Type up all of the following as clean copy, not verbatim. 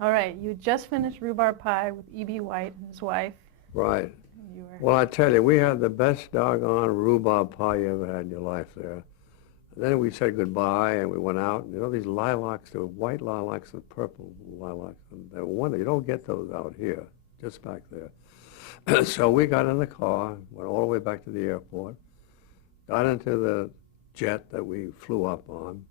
All right, you just finished rhubarb pie with E.B. White and his wife. Right. You were Well, I tell you, we had the best doggone rhubarb pie you ever had in your life there. And then we said goodbye, and we went out. And you know these lilacs, there were white lilacs and purple lilacs. And they were wonderful. You don't get those out here, just back there. So we got in the car, went all the way back to the airport, got into the jet that we flew up on.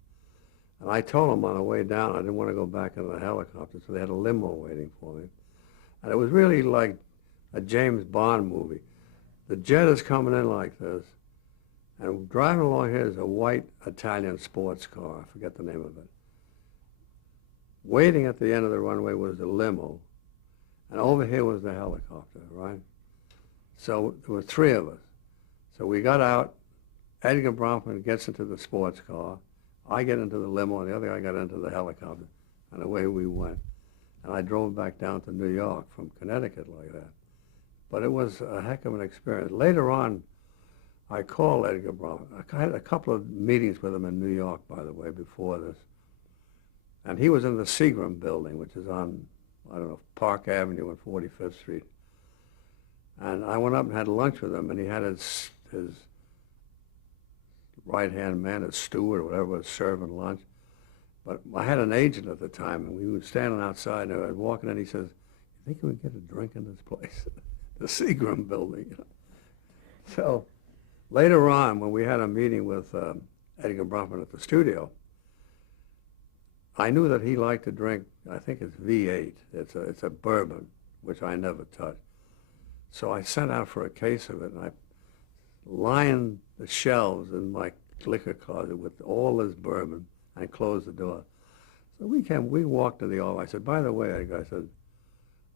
And I told them on the way down I didn't want to go back in the helicopter, so they had a limo waiting for me. And it was really like a James Bond movie. The jet is coming in like this, and driving along here is a white Italian sports car. I forget the name of it. Waiting at the end of the runway was the limo, and over here was the helicopter, right? So there were three of us. So we got out. Edgar Bronfman gets into the sports car. I get into the limo, and the other guy got into the helicopter, and away we went. And I drove back down to New York from Connecticut like that. But it was a heck of an experience. Later on, I called Edgar Bronfman. I had a couple of meetings with him in New York, by the way, before this. And he was in the Seagram building, which is on, I don't know, Park Avenue and 45th Street. And I went up and had lunch with him, and he had his right-hand man, his steward or whatever, was serving lunch. But I had an agent at the time, and we were standing outside, and I was walking in, he says, "You think we can get a drink in this place?" The Seagram building. You know? So later on, when we had a meeting with Edgar Bronfman at the studio, I knew that he liked to drink, I think it's V8. It's a bourbon, which I never touched. So I sent out for a case of it, and I lined the shelves in my liquor closet with all this bourbon and closed the door. So we walked to the hall. I said, "By the way," I said,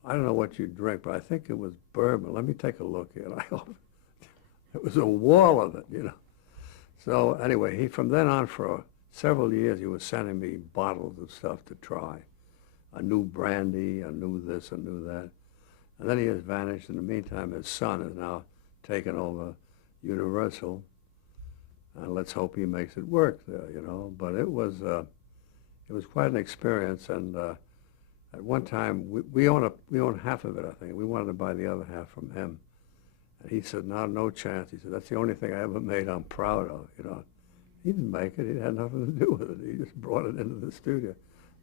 "I don't know what you drink, but I think it was bourbon. Let me take a look here." And I opened it was a wall of it, you know. So anyway, from then on for several years, he was sending me bottles of stuff to try. A new brandy, a new this, a new that. And then he has vanished. In the meantime, his son has now taken over Universal, and let's hope he makes it work there, you know. But it was quite an experience, and at one time we own half of it, I think. We wanted to buy the other half from him, and he said, "No chance." He said, "That's the only thing I ever made I'm proud of, you know." He didn't make it. He had nothing to do with it. He just brought it into the studio.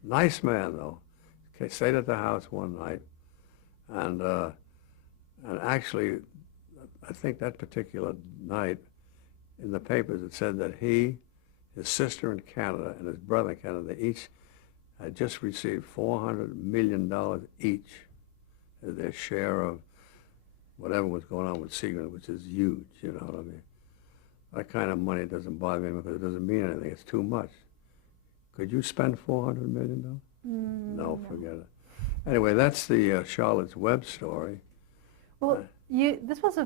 Nice man, though. Okay, stayed at the house one night, and actually, I think that particular night, in the papers, it said that he, his sister in Canada, and his brother in Canada, they each had just received $400 million each as their share of whatever was going on with Seagram, which is huge, you know what I mean? That kind of money doesn't bother me because it doesn't mean anything. It's too much. Could you spend $400 million? No, forget it. Anyway, that's the Charlotte's Web story. Well, this was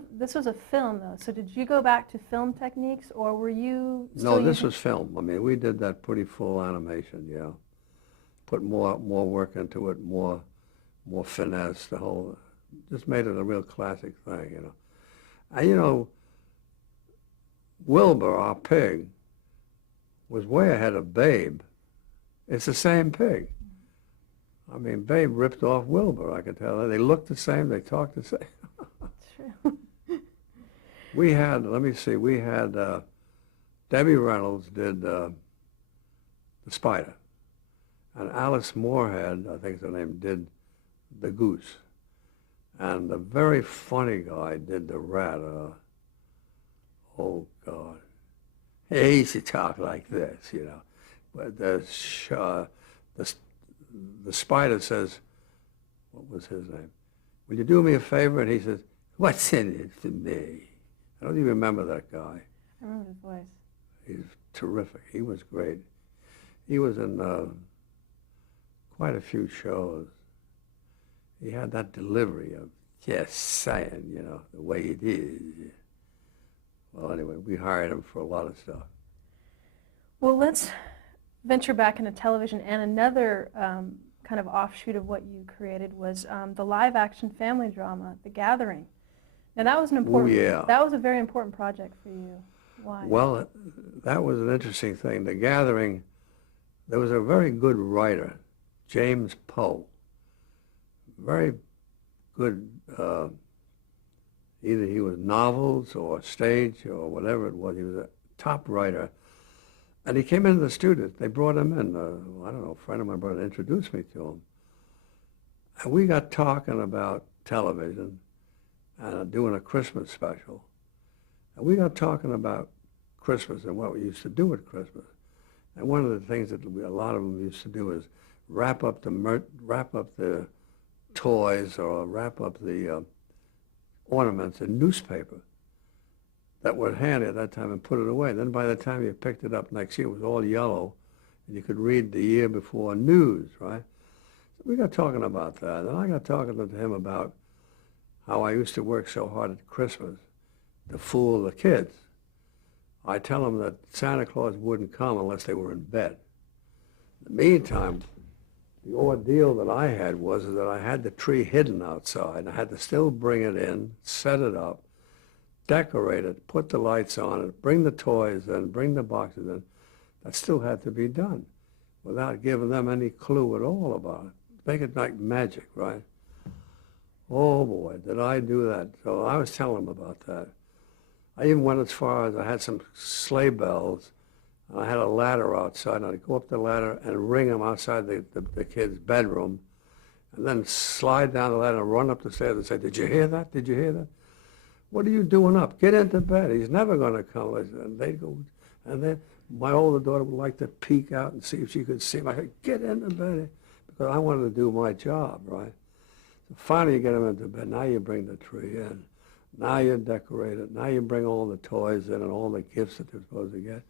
a film though. So did you go back to film techniques, or were you still No, this using... was film. I mean, we did that pretty full animation, yeah. Put more work into it, more finesse. The whole, just made it a real classic thing, you know. And you know, Wilbur, our pig, was way ahead of Babe. It's the same pig. I mean, Babe ripped off Wilbur, I can tell. They looked the same, they talked the same. True. We had, let me see, Debbie Reynolds did The Spider. And Alice Moorhead, I think is her name, did The Goose. And the very funny guy did the rat. Oh, God. He used to talk like this, you know. But the spider says, what was his name? "Will you do me a favor?" And he says, "What's in it for me?" I don't even remember that guy. I remember his voice. He's terrific. He was great. He was in quite a few shows. He had that delivery of just saying, you know, the way it is. Well, anyway, we hired him for a lot of stuff. Well, let's venture back into television, and another kind of offshoot of what you created was the live-action family drama, The Gathering. Now that was an important. yeah. That was a very important project for you. Why? Well, that was an interesting thing. The Gathering, there was a very good writer, James Poe, very good, either he was novels or stage or whatever it was. He was a top writer. And he came into the studio. They brought him in. I don't know, a friend of mine brought introduced me to him. And we got talking about television and doing a Christmas special. And we got talking about Christmas and what we used to do at Christmas. And one of the things that a lot of them used to do is wrap up the toys or wrap up the ornaments in newspaper that were handy at that time and put it away. Then by the time you picked it up next year, it was all yellow, and you could read the year before news, right? So we got talking about that, and I got talking to him about how I used to work so hard at Christmas to fool the kids. I tell them that Santa Claus wouldn't come unless they were in bed. In the meantime, the ordeal that I had was that I had the tree hidden outside. I had to still bring it in, set it up, decorate it, put the lights on it, bring the toys in, bring the boxes in. That still had to be done without giving them any clue at all about it. Make it like magic, right? Oh boy, did I do that. So I was telling them about that. I even went as far as I had some sleigh bells, and I had a ladder outside, and I'd go up the ladder and ring them outside the kid's bedroom, and then slide down the ladder and run up the stairs and say, "Did you hear that? Did you hear that? What are you doing up? Get into bed. He's never going to come." And they'd go, and then my older daughter would like to peek out and see if she could see him. I said, "Get into bed," because I wanted to do my job, right? So finally you get him into bed. Now you bring the tree in. Now you decorate it. Now you bring all the toys in and all the gifts that they're supposed to get.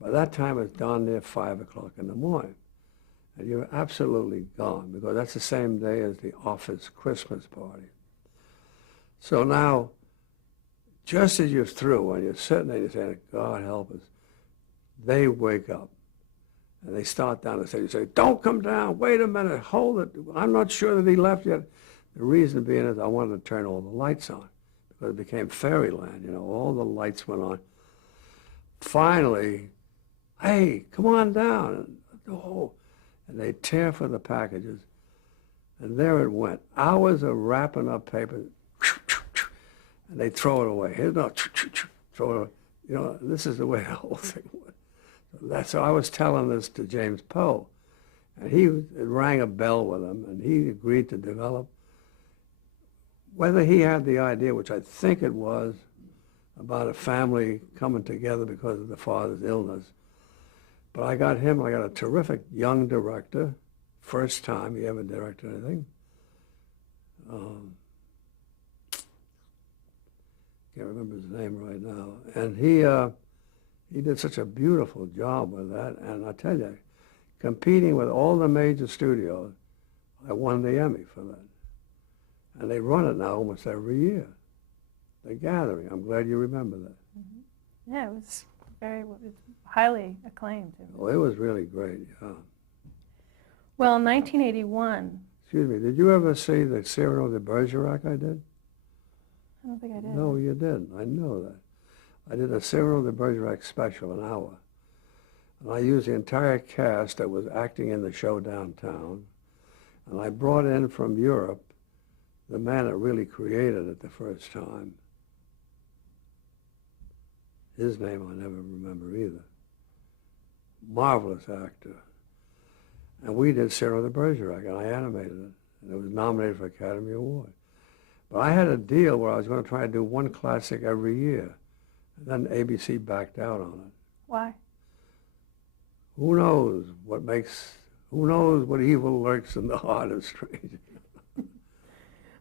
By that time, it's darn near 5 o'clock in the morning. And you're absolutely gone, because that's the same day as the office Christmas party. So now, just as you're through, and you're sitting there, you're saying, "God help us," they wake up. And they start down the stairs. You say, "Don't come down. Wait a minute. Hold it. I'm not sure that he left yet." The reason being is I wanted to turn all the lights on, because it became fairyland. You know, all the lights went on. Finally, "Hey, come on down." Oh, and they tear for the packages. And there it went. Hours of wrapping up paper. And they throw it away. Here's no, throw it away. You know, this is the way the whole thing went. So I was telling this to James Poe, and he rang a bell with him, and he agreed to develop. Whether he had the idea, which I think it was, about a family coming together because of the father's illness, but I got a terrific young director, first time he ever directed anything. Can't remember his name right now. And he did such a beautiful job with that. And I tell you, competing with all the major studios, I won the Emmy for that. And they run it now almost every year. The Gathering. I'm glad you remember that. Mm-hmm. Yeah, it was highly acclaimed. Oh, it was really great, yeah. Well, in 1981. Excuse me, did you ever see the Cyrano de Bergerac I did? I don't think I did. No, you didn't. I know that. I did a Cyrano de Bergerac special, an hour. And I used the entire cast that was acting in the show downtown. And I brought in from Europe the man that really created it the first time. His name I never remember either. Marvelous actor. And we did Cyrano de Bergerac, and I animated it. And it was nominated for Academy Award. But I had a deal where I was going to try to do one classic every year. And then ABC backed out on it. Why? Who knows what evil lurks in the heart of strangers.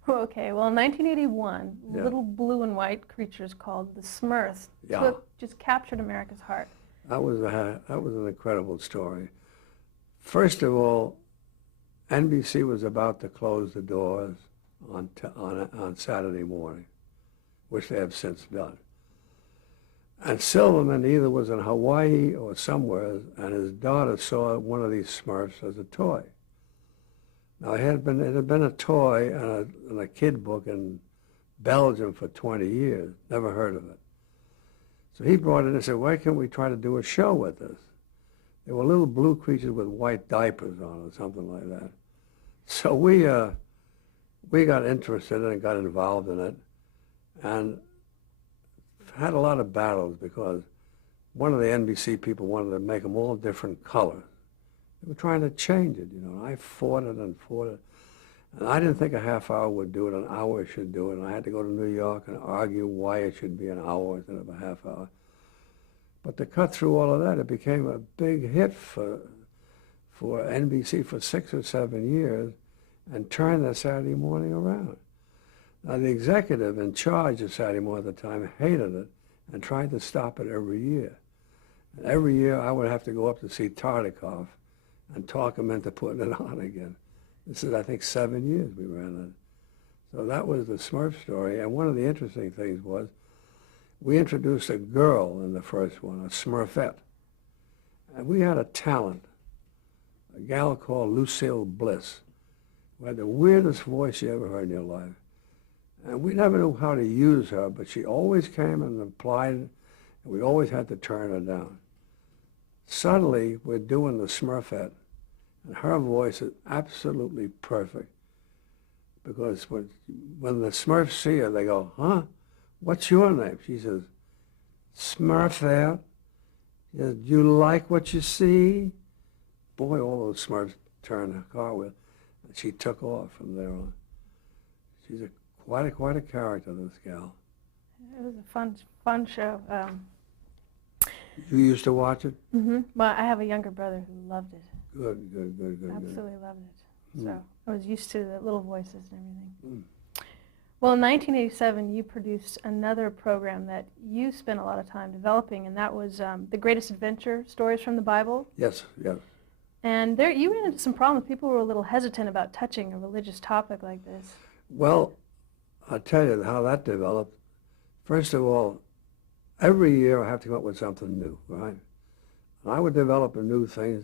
Okay, well, in 1981, little blue and white creatures called the Smurfs just captured America's heart. That was an incredible story. First of all, NBC was about to close the doors on Saturday morning, which they have since done. And Silverman either was in Hawaii or somewhere, and his daughter saw one of these Smurfs as a toy. Now, it had been a toy and a kid book in Belgium for 20 years. Never heard of it. So he brought it in and said, "Why can't we try to do a show with this?" They were little blue creatures with white diapers on or something like that. So we we got interested in it and got involved in it, and had a lot of battles because one of the NBC people wanted to make them all different colors. They were trying to change it, you know. I fought it and fought it. And I didn't think a half hour would do it, an hour should do it. And I had to go to New York and argue why it should be an hour instead of a half hour. But to cut through all of that, it became a big hit for NBC for 6 or 7 years and turned their Saturday morning around. Now, the executive in charge of Saturday morning at the time hated it and tried to stop it every year. And every year I would have to go up to see Tartikoff and talk him into putting it on again. This is, I think, 7 years we ran it. So that was the Smurf story. And one of the interesting things was we introduced a girl in the first one, a Smurfette. And we had a talent, a gal called Lucille Bliss, who had the weirdest voice you ever heard in your life. And we never knew how to use her, but she always came and applied, and we always had to turn her down. Suddenly, we're doing the Smurfette, and her voice is absolutely perfect. Because when the Smurfs see her, they go, huh? What's your name? She says, Smurfette. She says, do you like what you see? Boy, all those Smurfs turned her cartwheel. And she took off from there on. She's quite a character, this gal. It was a fun show. You used to watch it? Mm-hmm. But I have a younger brother who loved it. Good. Absolutely loved it. So I was used to the little voices and everything. Mm. Well, in 1987, you produced another program that you spent a lot of time developing, and that was The Greatest Adventure, Stories from the Bible. Yes. And there, you ran into some problems. People were a little hesitant about touching a religious topic like this. Well, I'll tell you how that developed. First of all, every year I have to come up with something new, right? And I would develop a new thing,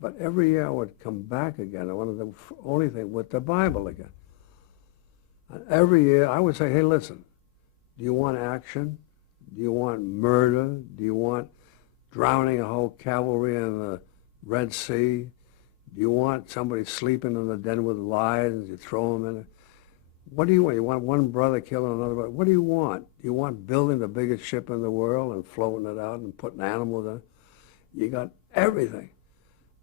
but every year I would come back again. I wanted the only thing with the Bible again. And every year I would say, hey, listen, do you want action? Do you want murder? Do you want drowning a whole cavalry in the Red Sea? Do you want somebody sleeping in the den with lions? You throw them in it. What do you want? You want one brother killing another brother? What do you want? Do you want building the biggest ship in the world and floating it out and putting animals in it? You got everything.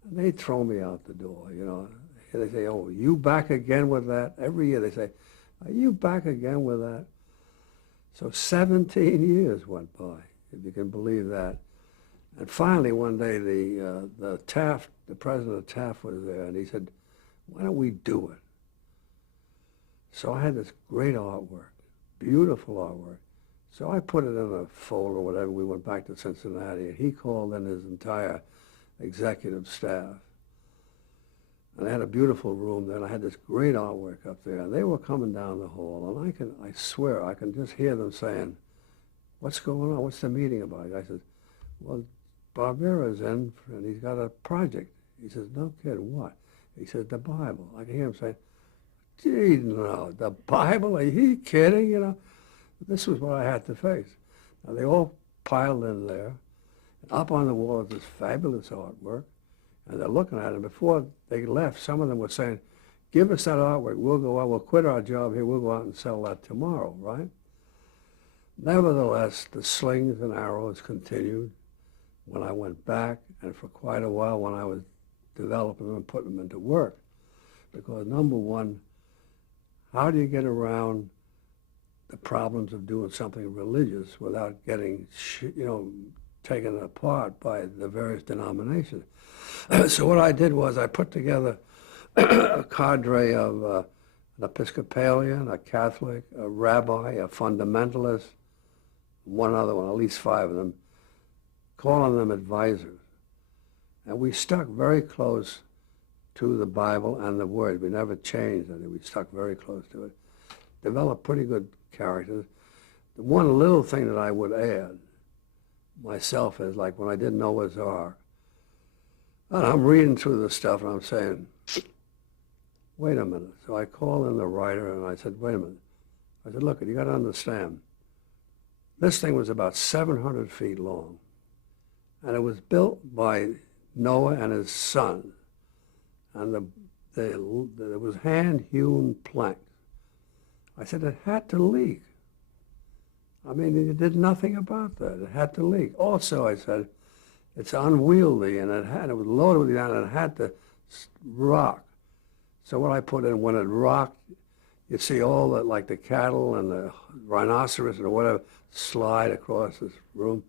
And they throw me out the door, you know. They say, oh, you back again with that? Every year they say, are you back again with that? So 17 years went by, if you can believe that. And finally one day the president of Taft was there, and he said, why don't we do it? So I had this great artwork, beautiful artwork. So I put it in a folder or whatever. We went back to Cincinnati, and he called in his entire executive staff. And I had a beautiful room there, and I had this great artwork up there. And they were coming down the hall, and I swear, I can just hear them saying, what's going on? What's the meeting about? I said, well, Barbera's in, and he's got a project. He says, no kidding, what? He says, the Bible. I can hear him saying, gee, no, the Bible? Are you kidding? You know, this was what I had to face. Now, they all piled in there. And up on the wall is this fabulous artwork. And they're looking at it. Before they left, some of them were saying, give us that artwork. We'll go out. We'll quit our job here. We'll go out and sell that tomorrow, right? Nevertheless, the slings and arrows continued when I went back, and for quite a while when I was developing them and putting them into work. Because number one, how do you get around the problems of doing something religious without getting, taken apart by the various denominations? So what I did was I put together a cadre of an Episcopalian, a Catholic, a rabbi, a fundamentalist, one other one, at least 5 of them, calling them advisors. And we stuck very close to the Bible and the Word. We never changed anything. We stuck very close to it. Developed pretty good characters. The one little thing that I would add myself is, like when I did Noah's Ark, and I'm reading through the stuff and I'm saying, wait a minute. So I called in the writer and I said, wait a minute. I said, look, you got to understand, this thing was about 700 feet long, and it was built by Noah and his son. And there was hand-hewn planks. I said, it had to leak. I mean, you did nothing about that. It had to leak. Also, I said, it's unwieldy, and it was loaded with iron, and it had to rock. So what I put in, when it rocked, you'd see all the, like the cattle and the rhinoceros or whatever, slide across this room.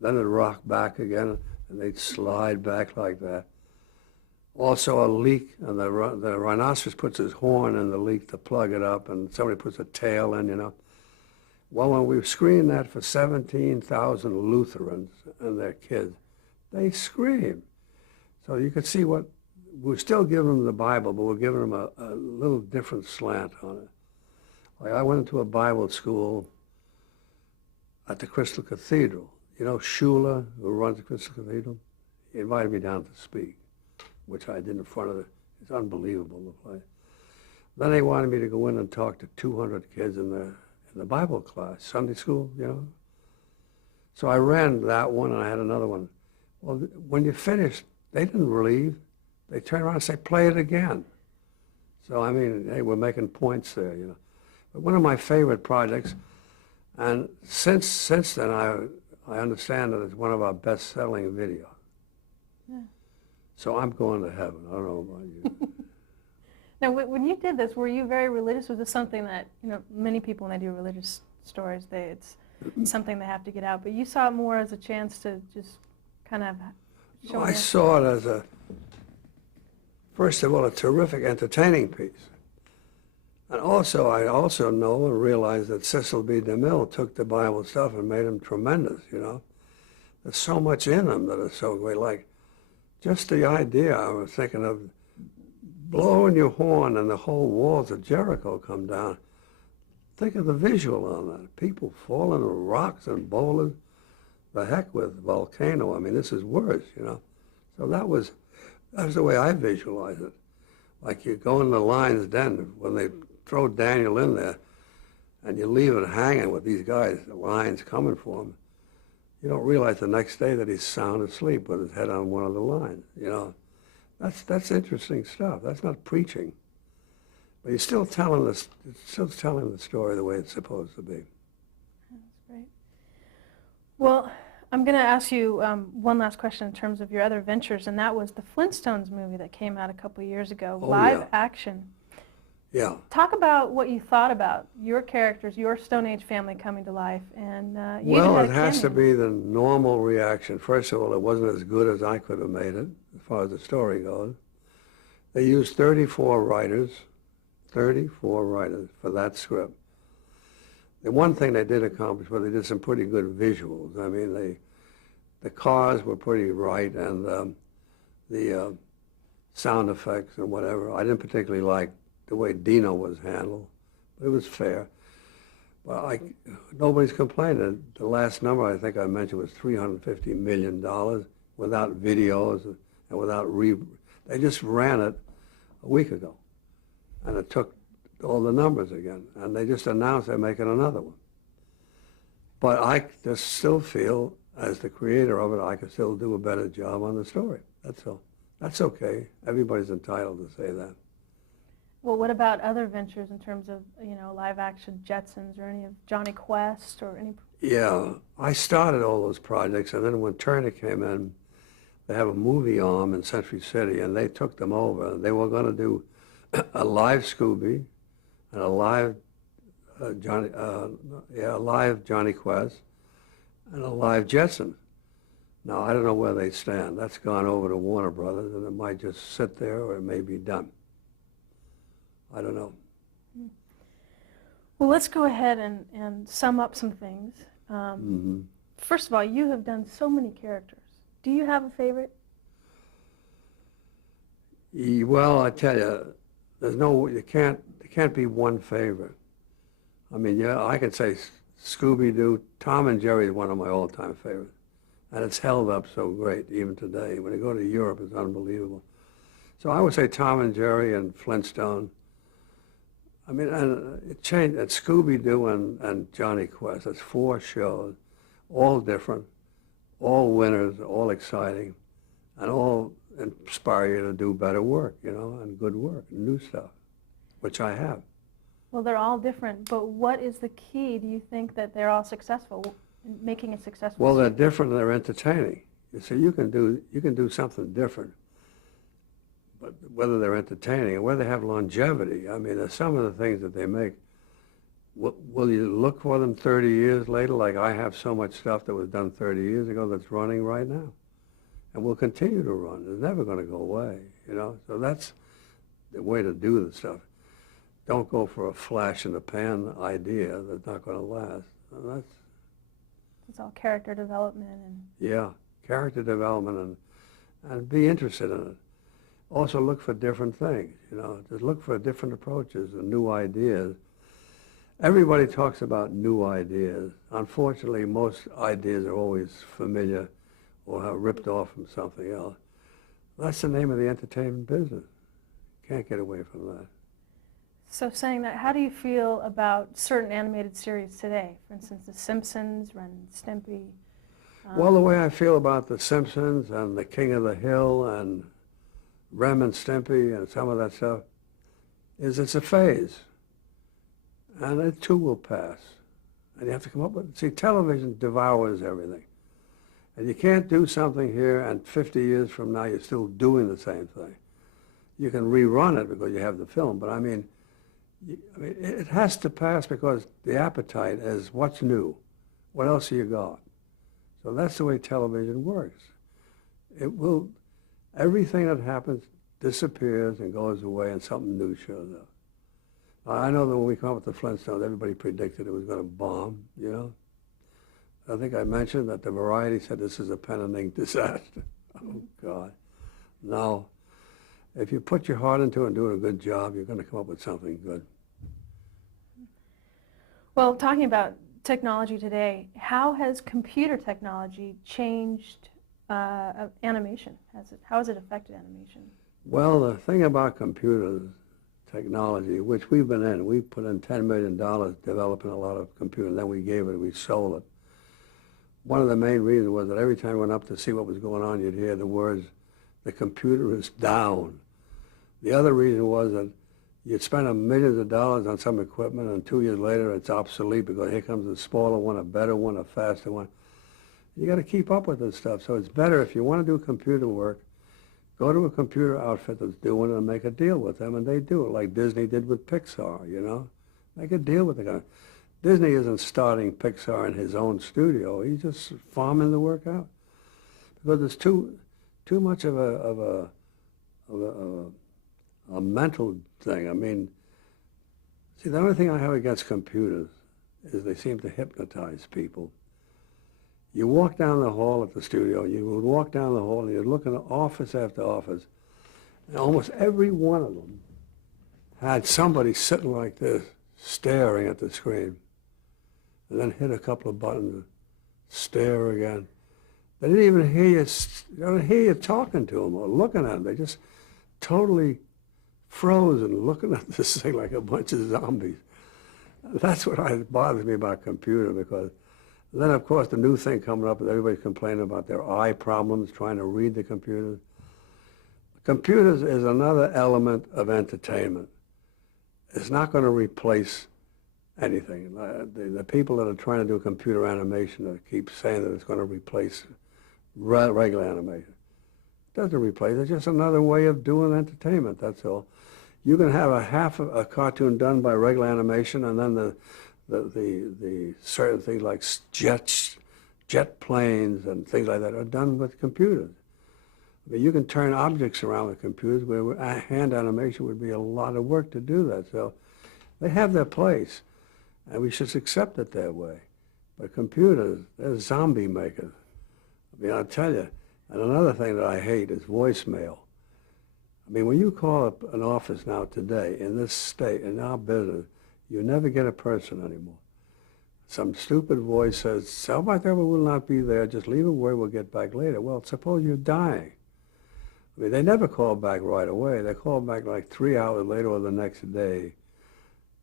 Then it'd rock back again, and they'd slide back like that. Also a leak, and the rhinoceros puts his horn in the leak to plug it up, and somebody puts a tail in, you know. Well, when we screened that for 17,000 Lutherans and their kids, they screamed. So you could see what, we're still giving them the Bible, but we're giving them a little different slant on it. Like I went into a Bible school at the Crystal Cathedral. You know Shula, who runs the Crystal Cathedral? He invited me down to speak, which I did in front of it. It's unbelievable, the place. Then they wanted me to go in and talk to 200 kids in the Bible class, Sunday school, you know. So I ran that one, and I had another one. Well, when you finished, they didn't leave. They turned around and say, play it again. So, I mean, hey, we're making points there, you know. But one of my favorite projects, and since then, I understand that it's one of our best-selling videos. Yeah. So I'm going to heaven. I don't know about you. Now, when you did this, were you very religious? Was this something that, you know, many people when they do religious stories, it's something they have to get out, but you saw it more as a chance to just kind of show I saw it as first of all, a terrific entertaining piece. And also, I also know and realize that Cecil B. DeMille took the Bible stuff and made them tremendous, you know. There's so much in them that is so great. Like, just the idea, I was thinking of blowing your horn and the whole walls of Jericho come down. Think of the visual on that. People falling on rocks and boulders. The heck with volcano. I mean, this is worse, you know. So that was the way I visualize it. Like you go in the lion's den when they throw Daniel in there and you leave it hanging with these guys, the lions coming for him. You don't realize the next day that he's sound asleep with his head on one of the lions, you know. That's interesting stuff. That's not preaching. But you're still telling the story the way it's supposed to be. That's great. Well, I'm going to ask you one last question in terms of your other ventures, and that was the Flintstones movie that came out a couple of years ago, live action. Yeah. Talk about what you thought about your characters, your Stone Age family coming to life, and well, it has to be the normal reaction. First of all, it wasn't as good as I could have made it, as far as the story goes. They used 34 writers for that script. The one thing they did accomplish was they did some pretty good visuals. I mean, the cars were pretty right, and the sound effects and whatever. I didn't particularly like the way Dino was handled, but it was fair. But nobody's complaining. The last number I think I mentioned was $350 million without videos and without they just ran it a week ago, and it took all the numbers again, and they just announced they're making another one. But I just still feel, as the creator of it, I could still do a better job on the story. That's all. That's okay. Everybody's entitled to say that. Well, what about other ventures in terms of, you know, live action Jetsons or any of Johnny Quest or any? Yeah, I started all those projects, and then when Turner came in, they have a movie arm in Century City, and they took them over. They were going to do a live Scooby and a live live Johnny Quest and a live Jetson. Now, I don't know where they stand. That's gone over to Warner Brothers, and it might just sit there, or it may be done. I don't know. Well, let's go ahead and sum up some things. First of all, you have done so many characters. Do you have a favorite? Well, I tell you, there can't be one favorite. I mean, yeah, I could say Scooby-Doo, Tom and Jerry is one of my all-time favorites. And it's held up so great even today. When you go to Europe, it's unbelievable. So I would say Tom and Jerry and Flintstone. I mean, and it changed at Scooby-Doo and Johnny Quest. It's 4 shows, all different, all winners, all exciting, and all inspire you to do better work, you know, and good work, and new stuff, which I have. Well, they're all different, but what is the key, do you think, that they're all successful, in making a successful Well, they're sequel? different and they're entertaining. You see, you can do something different, but whether they're entertaining and whether they have longevity. I mean, there's some of the things that they make. Will you look for them 30 years later? Like I have so much stuff that was done 30 years ago that's running right now, and will continue to run. It's never going to go away, you know. So that's the way to do the stuff. Don't go for a flash in the pan idea that's not going to last. And that's, It's all character development and yeah, character development and be interested in it. Also look for different things, you know, just look for different approaches and new ideas. Everybody talks about new ideas. Unfortunately, most ideas are always familiar or have ripped off from something else. That's the name of the entertainment business. Can't get away from that. So saying that, how do you feel about certain animated series today? For instance, The Simpsons, Ren and Stimpy. Well, the way I feel about The Simpsons and The King of the Hill and Rem and Stimpy and some of that stuff is it's a phase. And it too will pass. And you have to come up with, see, television devours everything. And you can't do something here and 50 years from now you're still doing the same thing. You can rerun it because you have the film, but I mean, it has to pass because the appetite is what's new, what else have you got? So that's the way television works. It will, everything that happens disappears and goes away and something new shows up. I know that when we come up with the Flintstones, everybody predicted it was going to bomb, you know. I think I mentioned that the Variety said this is a pen and ink disaster. Oh, God. No. If you put your heart into it and do a good job, you're going to come up with something good. Well, talking about technology today, how has computer technology changed animation? How has it affected animation? Well, the thing about computers, technology, which we've been in, we put in $10 million developing a lot of computers, then we gave it, we sold it. One of the main reasons was that every time we went up to see what was going on, you'd hear the words, the computer is down. The other reason was that you'd spend millions of dollars on some equipment and 2 years later it's obsolete because here comes a smaller one, a better one, a faster one. You got to keep up with this stuff. So it's better if you want to do computer work, go to a computer outfit that's doing it and make a deal with them, and they do it like Disney did with Pixar, you know. Make a deal with the guy. Disney isn't starting Pixar in his own studio. He's just farming the work out because it's too much of a mental thing. I mean, see, the only thing I have against computers is they seem to hypnotize people. You walk down the hall at the studio, you would walk down the hall and you'd look in office after office, and almost every one of them had somebody sitting like this, staring at the screen, and then hit a couple of buttons and stare again. They didn't even hear you, they don't hear you talking to them or looking at them. They just totally frozen, looking at this thing like a bunch of zombies. That's what bothers me about computer, because then, of course, the new thing coming up is everybody's complaining about their eye problems, trying to read the computers. Computers is another element of entertainment. It's not going to replace anything. The people that are trying to do computer animation keep saying that it's going to replace regular animation. It doesn't replace it. It's just another way of doing entertainment, that's all. You can have half a cartoon done by regular animation, and then the certain things like jet planes and things like that are done with computers. I mean, you can turn objects around with computers where hand animation would be a lot of work to do that. So they have their place, and we should accept it that way. But computers, they're zombie makers. I mean, I'll tell you. And another thing that I hate is voicemail. I mean, when you call up an office now today in this state, in our business, you never get a person anymore. Some stupid voice says, somebody will not be there, just leave a word, we'll get back later. Well, suppose you're dying. I mean, they never call back right away. They call back like 3 hours later or the next day,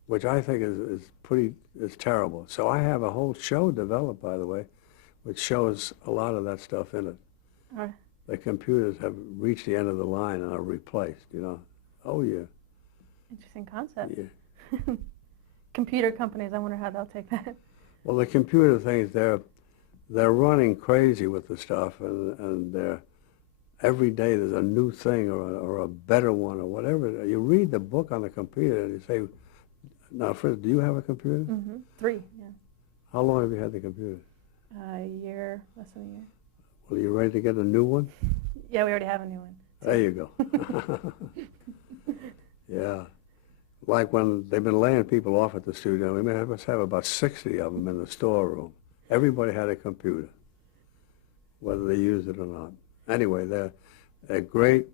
which I think is terrible. So I have a whole show developed, by the way, which shows a lot of that stuff in it. All right. The computers have reached the end of the line and are replaced, you know. Oh, yeah. Interesting concept. Yeah. computer companies, I wonder how they'll take that. Well, the computer things, they're running crazy with the stuff, and every day there's a new thing or a better one or whatever. You read the book on the computer and you say, now, first, do you have a computer? Mm-hmm. 3, yeah. How long have you had the computer? A year, less than a year. Well, you ready to get a new one? Yeah, we already have a new one. There you go. Yeah. Like when they've been laying people off at the studio, we must have about 60 of them in the storeroom. Everybody had a computer, whether they use it or not. Anyway, they're great.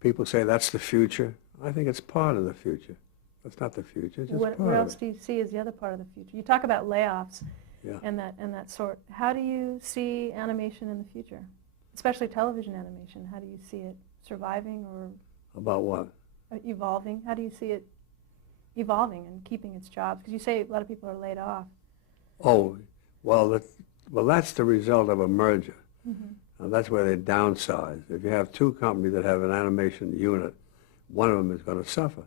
People say that's the future. I think it's part of the future. It's not the future. It's just What part of else it. do you see as the other part of the future? You talk about layoffs Yeah. and that sort. How do you see animation in the future, especially television animation? How do you see it surviving or About what? evolving? How do you see it evolving and keeping its jobs? Because you say a lot of people are laid off. Oh, well, that's the result of a merger. Mm-hmm. Now, that's where they downsize. If you have two companies that have an animation unit, one of them is going to suffer.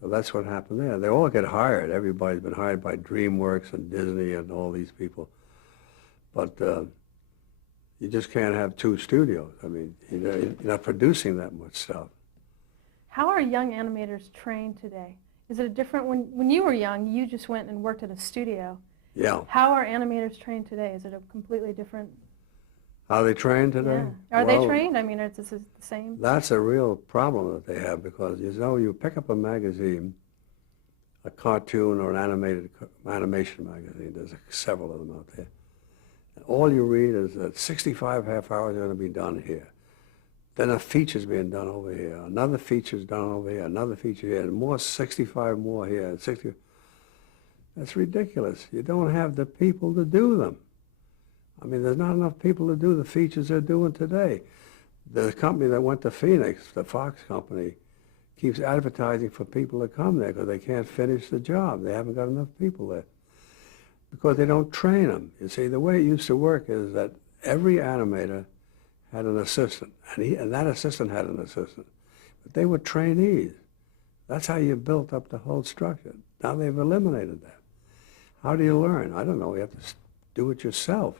So that's what happened there. They all get hired. Everybody's been hired by DreamWorks and Disney and all these people. But you just can't have two studios. I mean, you're not producing that much stuff. How are young animators trained today? Is it a different, when you were young, you just went and worked at a studio. Yeah. How are animators trained today? Is it a completely different? How are they trained today? Yeah. Are they Well, trained? I mean, is this the same? That's a real problem that they have because, you pick up a magazine, a cartoon or an animation magazine, there's several of them out there, and all you read is that 65 half hours are going to be done here. Then a feature's being done over here, another feature's done over here, another feature here, and more 65 more here, and 60. That's ridiculous. You don't have the people to do them. I mean, there's not enough people to do the features they're doing today. The company that went to Phoenix, the Fox company, keeps advertising for people to come there because they can't finish the job. They haven't got enough people there because they don't train them. You see, the way it used to work is that every animator had an assistant, and that assistant had an assistant. But they were trainees. That's how you built up the whole structure. Now they've eliminated that. How do you learn? I don't know. You have to do it yourself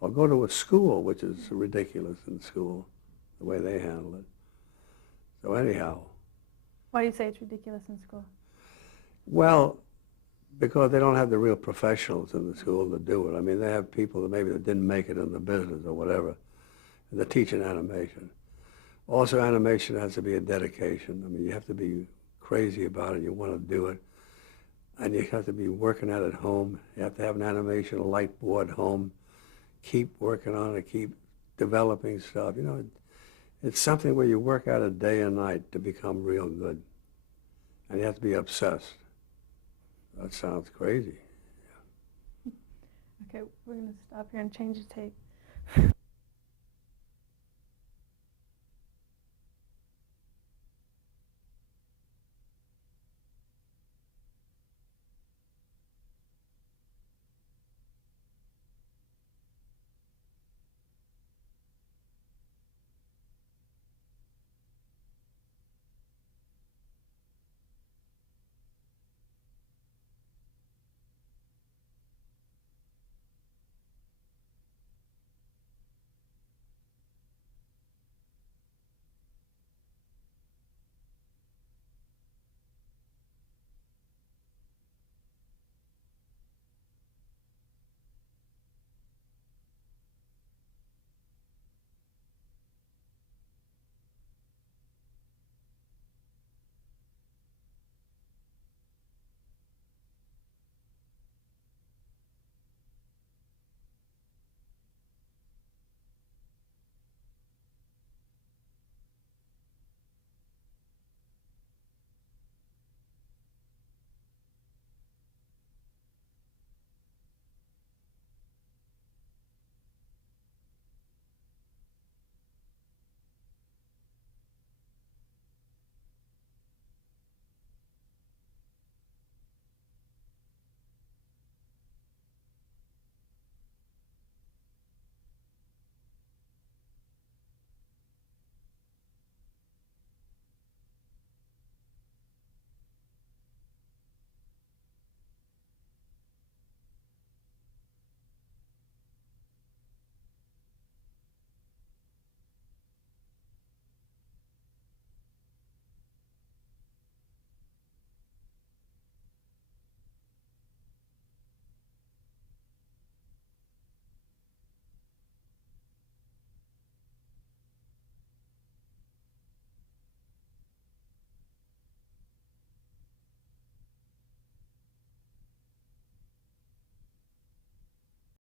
or go to a school, which is ridiculous in school, the way they handle it. So anyhow. Why do you say it's ridiculous in school? Well, because they don't have the real professionals in the school to do it. I mean, they have people that maybe didn't make it in the business or whatever, and they're teaching animation. Also, animation has to be a dedication. I mean, you have to be crazy about it. You want to do it. And you have to be working at it home. You have to have an animation light board home. Keep working on it. Keep developing stuff. It's something where you work at it day and night to become real good. And you have to be obsessed. That sounds crazy. Okay, we're going to stop here and change the tape.